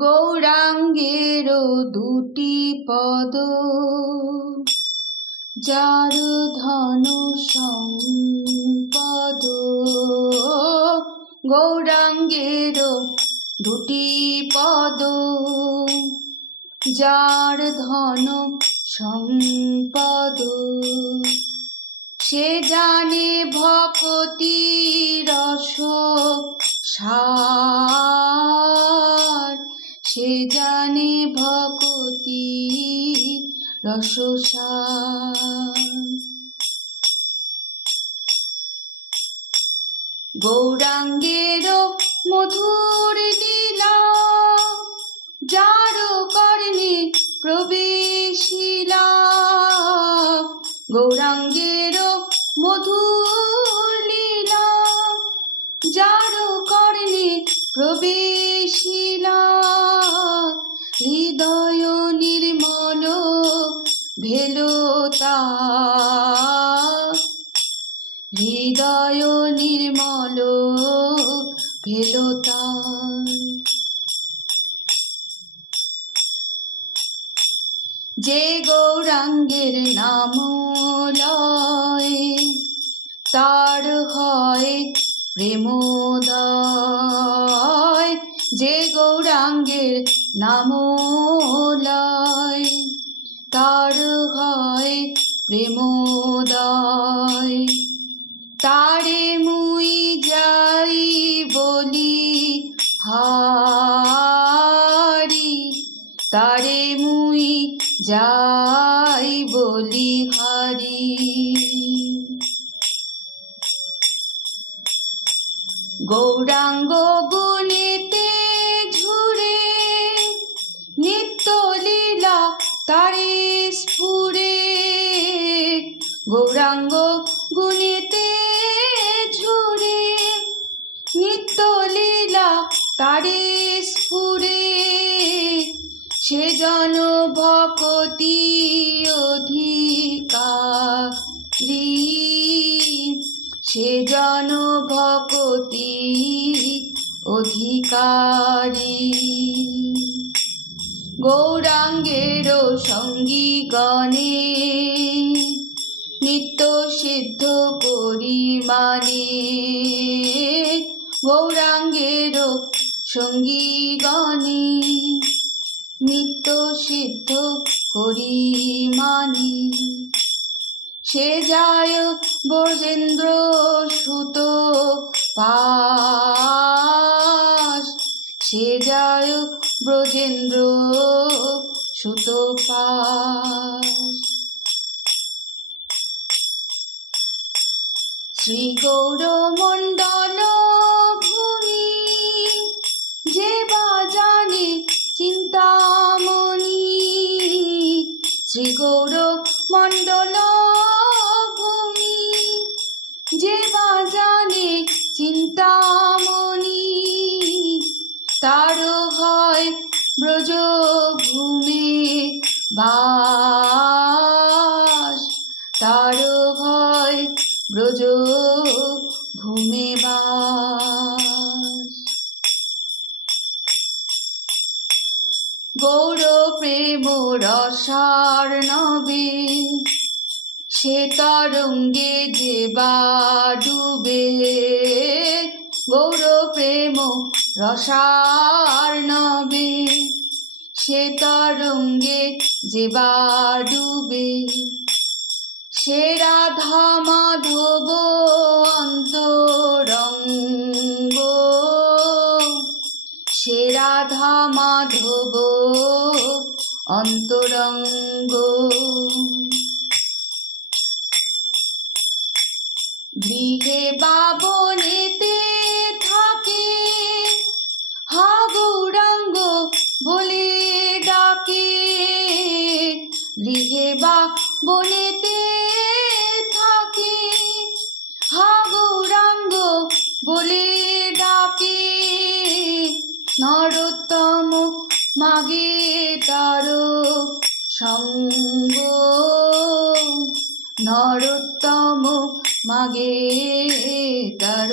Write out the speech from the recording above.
গৌরাঙ্গেরও দুটি পদ, যার ধন সম্পদ। গৌরাঙ্গেরও দুটি পদ, যার ধন সম্পদ। সে জানে ভকতি রস সার, সে জানে ভকতি রস সার। গৌরাঙ্গের মধুর লীলা, যার কর্ণে প্রবেশিলা। গৌরাঙ্গের মধুর লীলা, যার কর্ণে প্রবেশিলা। হৃদয় নির্মল ভেলো তার, হৃদয় নির্মল ভেলো তার। যে গৌরাঙ্গের নাম লয়, তার হয় প্রেমোদয়। যে গৌরাঙ্গের নাম লয়, তার হয় প্রেমোদয়। তারে মুই যাই বলি হারি, তারে মুই যাই বলি হারি। গৌরাঙ্গ গুণেতে ঝুরে, নিত্য লীলা তারে স্ফুরে। গৌরাঙ্গ গুণেতে ঝুরে, নিত্য লীলা তারে স্ফুরে। সে জন ভকতি অধিকারী, সে জন ভকতি অধিকারী। গৌরাঙ্গের সঙ্গী গণে, নিত্য সিদ্ধ পরিমাণে। গৌরাঙ্গের সঙ্গী গণে, নিত্য সিদ্ধ পরিমাণে। সে যায় ব্রজেন্দ্র সুত পাশ, সে যায় ব্রজেন্দ্র সুত পাশ। শ্রী গৌর মণ্ডল ভূমি, যে বা জানে চিন্তামণি। শ্রী গৌর মণ্ডল ভূমি, যে বা জানে চিন্তামণি। তার হয় ব্রজ ভূমে বাস, তার হয় ব্রজ ভূমে বাস। গৌর প্রেম রসার নবে, সে তরঙ্গে যে বা ডুবে। গৌর প্রেম রসার নবে, সে তরঙ্গে যে বা ডুবে। সে রাধা মাধব অন্তরঙ্গ, সে রাধা মাধব অন্তরঙ্গ। গৃহে বা বনেতে থাকে, হা গৌরাঙ্গ বলে ডাকে। গৃহে বা বনেতে থাকে, হা গৌরাঙ্গ বলে ডাকে। নরোত্তম মাগে তার সঙ্গ, নরোত্তম মাগে তার